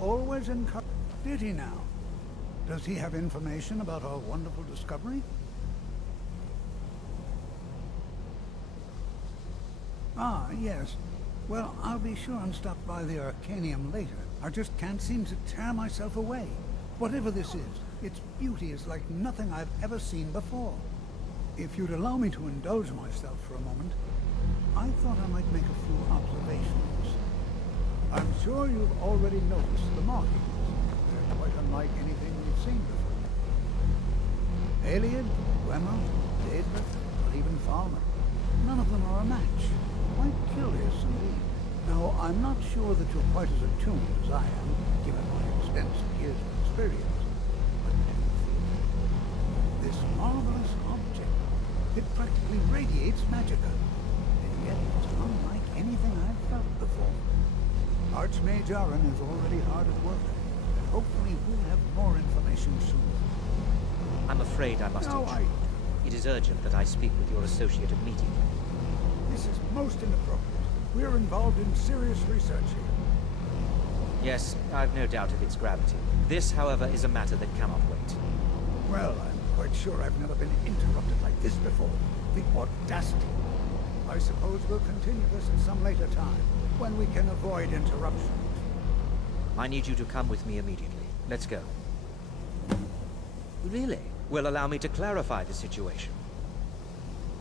always encouraged. Did he now? Does he have information about our wonderful discovery? Ah, yes. Well, I'll be sure and stop by the Arcanium later. I just can't seem to tear myself away. Whatever this is, its beauty is like nothing I've ever seen before. If you'd allow me to indulge myself for a moment, I thought I might make a few observations. I'm sure you've already noticed the markings. They're quite unlike anything we've seen before. Aliad, Gwemmer, Daedric, or even Falmer. None of them are a match. Quite curious indeed. Now, I'm not sure that you're quite as attuned as I am, given my extensive years of experience. But do you feel this marvelous object? It practically radiates magicka. And yet it's unlike anything I've felt before. Archmage Aaron is already hard at work, and hopefully we'll have more information soon. I'm afraid I must intrude. It is urgent that I speak with your associate immediately. This is most inappropriate. We're involved in serious research here. Yes, I've no doubt of its gravity. This, however, is a matter that cannot wait. Well, I'm quite sure I've never been interrupted like this before. The audacity. I suppose we'll continue this at some later time, when we can avoid interruptions. I need you to come with me immediately. Let's go. Really? Well, allow me to clarify the situation.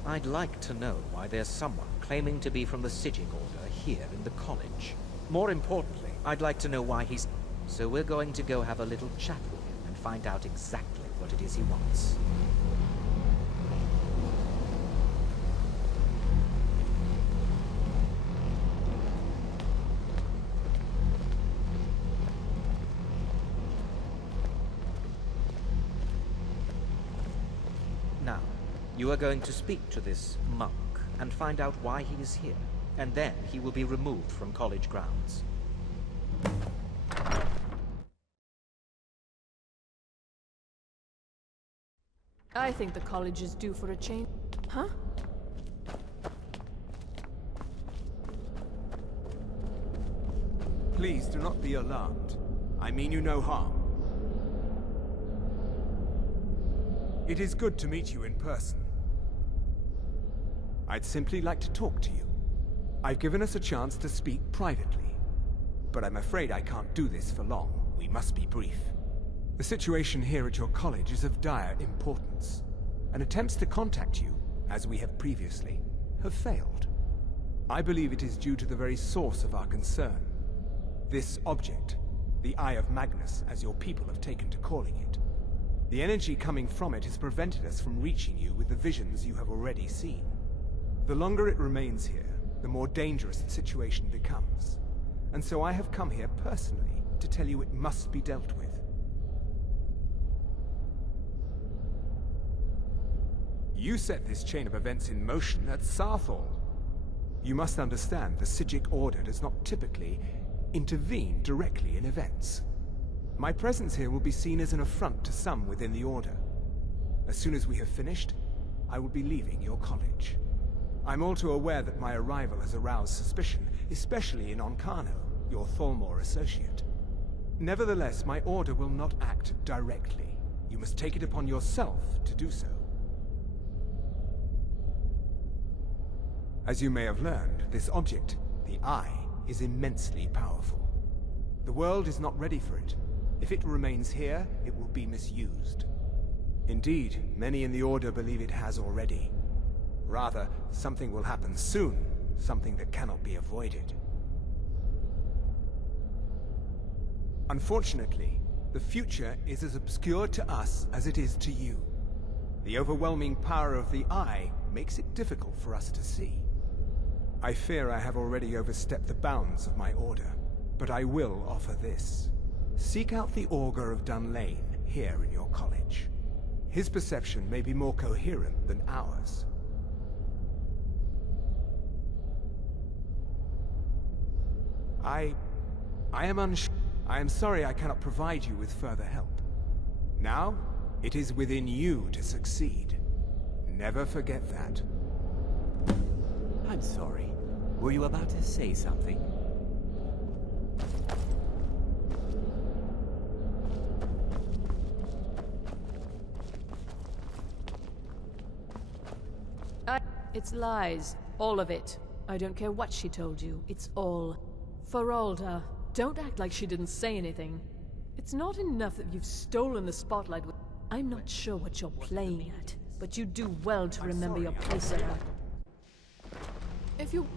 I'd like to know why there's someone claiming to be from the Sigil Order here in the college. More importantly, I'd like to know why he's... So we're going to go have a little chat with him and find out exactly what it is he wants. Now, you are going to speak to this monk and find out why he is here, and then he will be removed from college grounds. I think the college is due for a change. Huh? Please do not be alarmed. I mean you no harm. It is good to meet you in person. I'd simply like to talk to you. I've given us a chance to speak privately, but I'm afraid I can't do this for long. We must be brief. The situation here at your college is of dire importance, and attempts to contact you, as we have previously, have failed. I believe it is due to the very source of our concern. This object, the Eye of Magnus, as your people have taken to calling it. The energy coming from it has prevented us from reaching you with the visions you have already seen. The longer it remains here, the more dangerous the situation becomes. And so I have come here personally to tell you it must be dealt with. You set this chain of events in motion at Sarthal. You must understand the Sigil Order does not typically intervene directly in events. My presence here will be seen as an affront to some within the Order. As soon as we have finished, I will be leaving your college. I'm all too aware that my arrival has aroused suspicion, especially in Onkano, your Thalmor associate. Nevertheless, my Order will not act directly. You must take it upon yourself to do so. As you may have learned, this object, the Eye, is immensely powerful. The world is not ready for it. If it remains here, it will be misused. Indeed, many in the Order believe it has already. Rather, something will happen soon, something that cannot be avoided. Unfortunately, the future is as obscure to us as it is to you. The overwhelming power of the Eye makes it difficult for us to see. I fear I have already overstepped the bounds of my Order, but I will offer this. Seek out the Augur of Dunlane here in your college. His perception may be more coherent than ours. I am sorry I cannot provide you with further help. Now, it is within you to succeed. Never forget that. I'm sorry. Were you about to say something? It's lies. All of it. I don't care what she told you. It's all. Feralda, don't act like she didn't say anything. It's not enough that you've stolen the spotlight with... I'm not sure what you're playing at, but you do well to remember your place around. If you...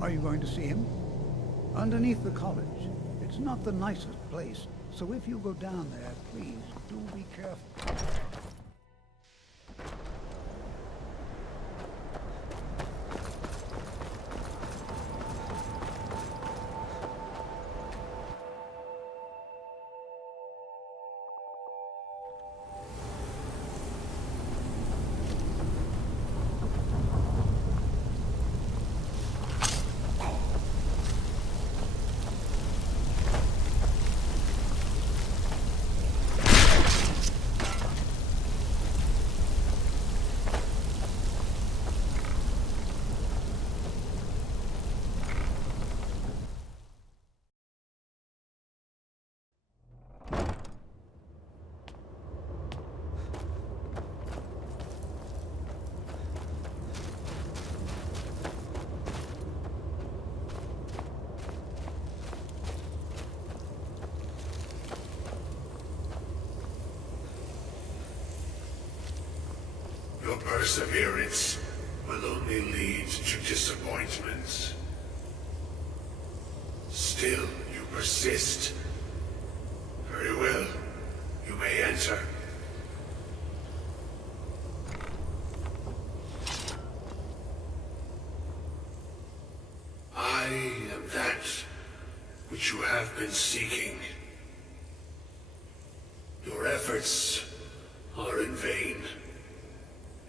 Are you going to see him? Underneath the college. It's not the nicest place, so if you go down there, please do be careful. Your perseverance will only lead to disappointments. Still, you persist. Very well. You may enter. I am that which you have been seeking. Your efforts are in vain.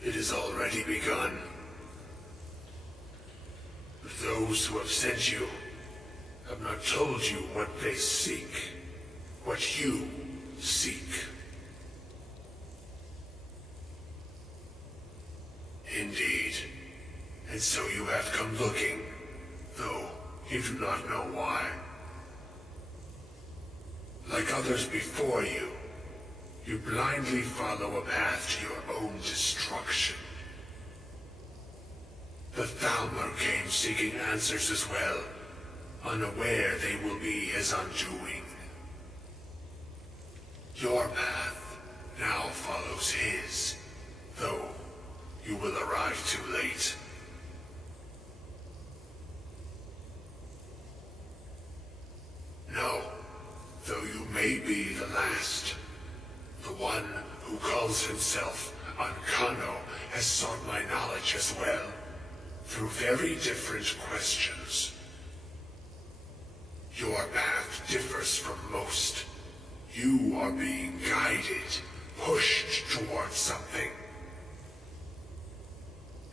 It has already begun. Those who have sent you have not told you what they seek, what you seek. Indeed. And so you have come looking, though you do not know why. Like others before you, you blindly follow a path to your own destruction. The Thalmor came seeking answers as well, unaware they will be his undoing. Your path now follows his, though you will arrive too late. No, though you may be the last, the himself, Ankano, has sought my knowledge as well, through very different questions. Your path differs from most. You are being guided, pushed towards something.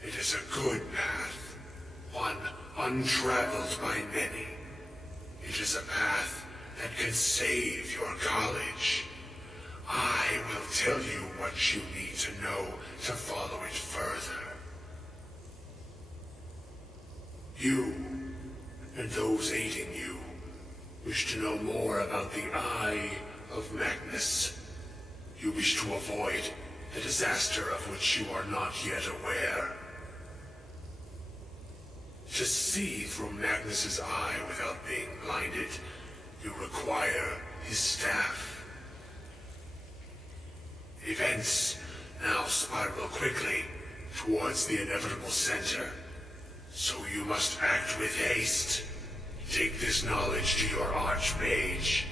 It is a good path, one untraveled by many. It is a path that can save your college. I will tell you what you need to know to follow it further. You, and those aiding you, wish to know more about the Eye of Magnus. You wish to avoid the disaster of which you are not yet aware. To see through Magnus's eye without being blinded, you require his staff. Events now spiral quickly towards the inevitable center, so you must act with haste. Take this knowledge to your Archmage.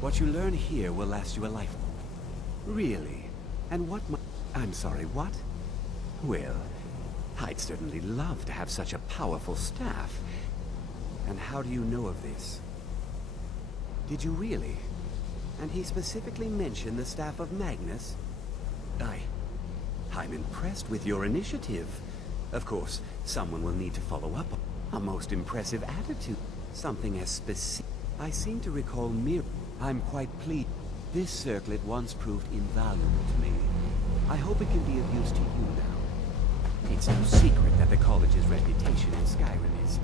What you learn here will last you a life. Really? And what I'm sorry, what? Well, I'd certainly love to have such a powerful staff. And how do you know of this? Did you really? And he specifically mentioned the staff of Magnus? I'm impressed with your initiative. Of course, someone will need to follow up. A most impressive attitude. Something as specific. I seem to recall I'm quite pleased. This circlet once proved invaluable to me. I hope it can be of use to you now. It's no secret that the college's reputation in Skyrim is...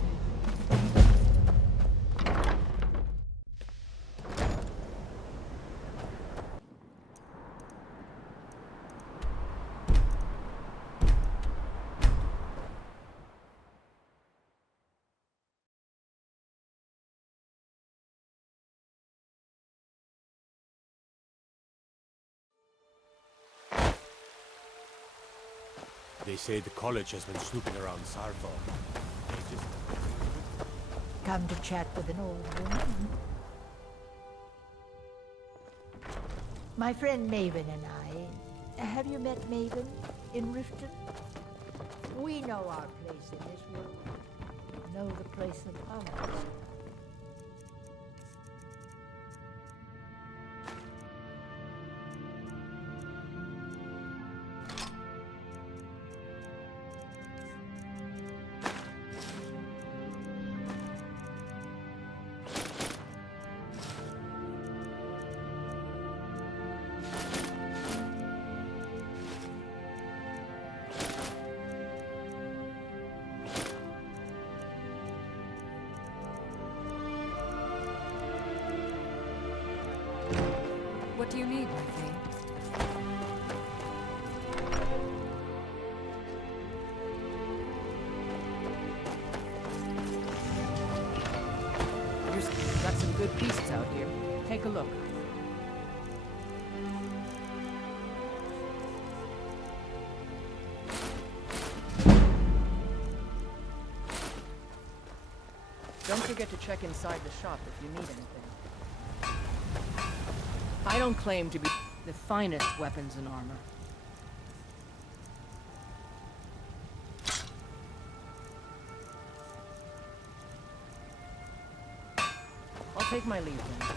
They say the college has been snooping around Sarthor. Come to chat with an old woman. My friend Maven and I. Have you met Maven in Riften? We know our place in this world. Know the place of others. What do you need, my thing? Got some good pieces out here. Take a look. Don't forget to check inside the shop if you need anything. I don't claim to be the finest weapons and armor. I'll take my leave then.